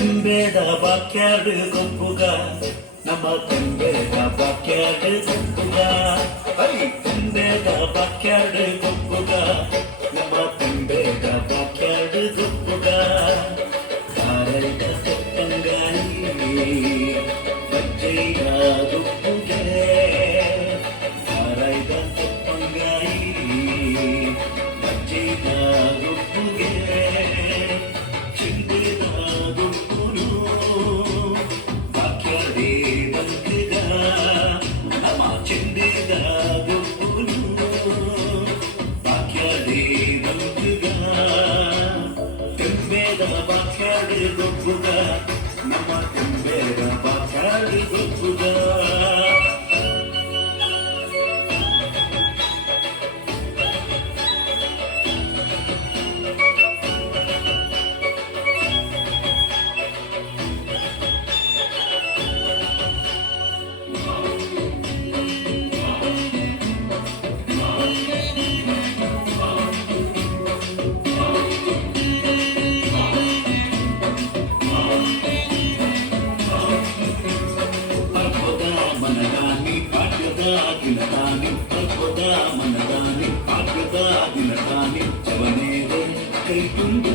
ತೆಂಬೇದ ಬಾಕ್ಯಾಡು ಗೊಬ್ಬುಗ ನಮ್ಮ ತೆಂಬೇದ ಬಾಕ್ಯಾಡು ಗೊಬ್ಬುಗ ತೆಂಬೇದ ಬಾಕ್ಯಾಡು ಗೊಬ್ಬುಗ ನಮ್ಮ ತೆಂಬೇದ ಬಾಕ್ಯಾಡು ಗೊಬ್ಬುಗ ಕಾರೈದ ತೆಪ್ಪಂಗಾಯಿ ಬಜ್ಜೈದ ಗೊಬ್ಬುಗೆ ಕಾರೈದ ತೆಪ್ಪಂಗಾಯಿ ಬಜ್ಜೈದ ಗೊಬ್ಬುಗೆ ಚಿಂತೆದ ಗೊಬ್ಬುನು ಬಾಕ್ಯಾಡೆ ಬಂದಿದ ನಮ್ಮ ಚಿಂತೆದ ಗೊಬ್ಬುನು ಬಾಕ್ಯಾಡೆ ಬಂದಿದ ತೆಂಬೇದ ಬಾಕ್ಯಾಡೆ ಗೊಬ್ಬುಗ ನಮ್ಮ ತೆಂಬೇದ ಬಾಕ್ಯಾಡೆ ಗೊಬ್ಬುಗ మనదాని పాగ్రదాని చవనేరే కైకుండు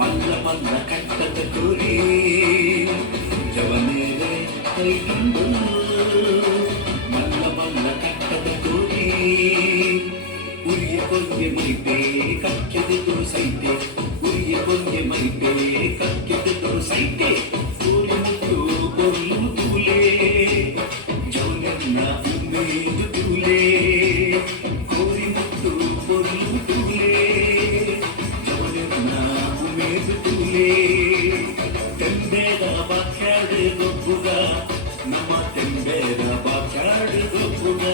మల్ల కట్టద కోరి చవనేరే కైకుండు మల్ల కట్టద కోరి ಉರಿಯ ಕೊಂಗೆ ಮೈಪೆ ಕಕ್ಕೆದು ತೋರಿಸೈತೆ ಉರಿಯ ಕೊಂಗೆ ಮೈಪೆ ಕಕ್ಕೆದು ತೋರಿಸೈತೆ ಸೂರ್ಯ ಮುಟ್ಟು ಕೊಲ್ಲು ತೂಲೆ ಜೋನನ್ನ ಉಮ್ಮೇದು ತೂಲೆ ಕೋರಿ ಮುಟ್ಟು ಕೊಲ್ಲು ತೂಲೆ ಜೋನನ್ನ ಉಮ್ಮೇದು ತೂಲೆ ತೆಂಬೇದ ಬಾಕ್ಯಾಡು ಗೊಬ್ಬುಗ ನಮ್ಮ ತೆಂಬೇದ ಬಾಕ್ಯಾಡು ಗೊಬ್ಬುಗ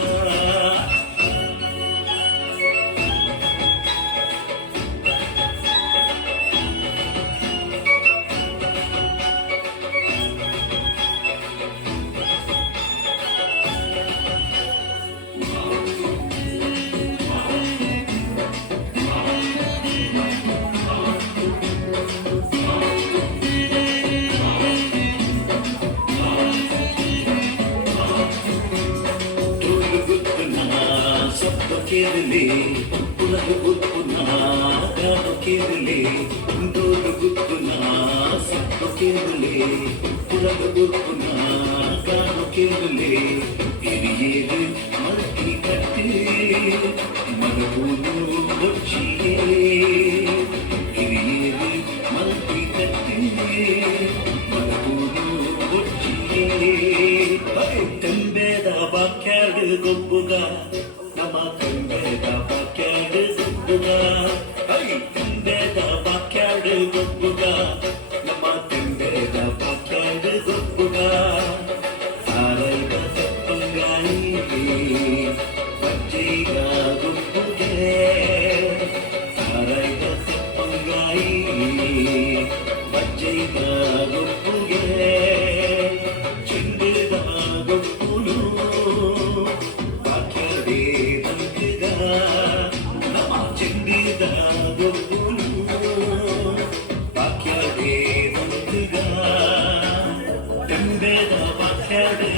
ಕೇರಳೆ ಪುನಃ ಗುಪ್ಪುನ ಗಾನ ಕೇರಳೆ ದೂರು ಗುಪ್ಪುನ ಸತ್ತು ಕೇರಳೆ ಪುನಃ ಗುಪ್ಪುನ ಗಾನ ಕೇರಳೆ ಹಿರಿಯೇರು ಮರಟಿ ಕಟ್ಟೆ ಮರಬೂನು ಬೊಚ್ಚಿಯೇ ಹಿರಿಯೇರು ಮರಟಿ ಕಟ್ಟೆ ಮರಬೂನು ಬೊಚ್ಚಿಯೇ ತೆಂಬೇದ ಬಾಕ್ಯಾಡು ಗೊಬ್ಬುಗ ನಮ್ಮ ತೆಂಬೇದ ಬಾಕ್ಯಾಡು ಗೊಬ್ಬುಗ ತೆಂಬೇದ ಬಾಕ್ಯಾಡು ಗೊಬ್ಬುಗ ನಮ್ಮ ತೆಂಬೇದ ಬಾಕ್ಯಾಡು ಗೊಬ್ಬುಗ ಕಾರೈದ ತೆಪ್ಪಂಗಾಯಿ ಬಜ್ಜೈದ ಗೊಬ್ಬುಗೆ ಕಾರೈದ ತೆಪ್ಪಂಗಾಯಿ ಬಜ್ಜೈದ ಗೊಬ್ಬುಗೆ ಚಿಂದಿದ ಗೊಬ್ಬುನು ನಮ್ಮ ಚಿಂದಿದ ಗೊಬ್ಬುನು ಬಾಕ್ಯಾಡೆ ಬಂದಿಗ ತೆಂಬೇದ ಬಾಕ್ಯಾಡೆ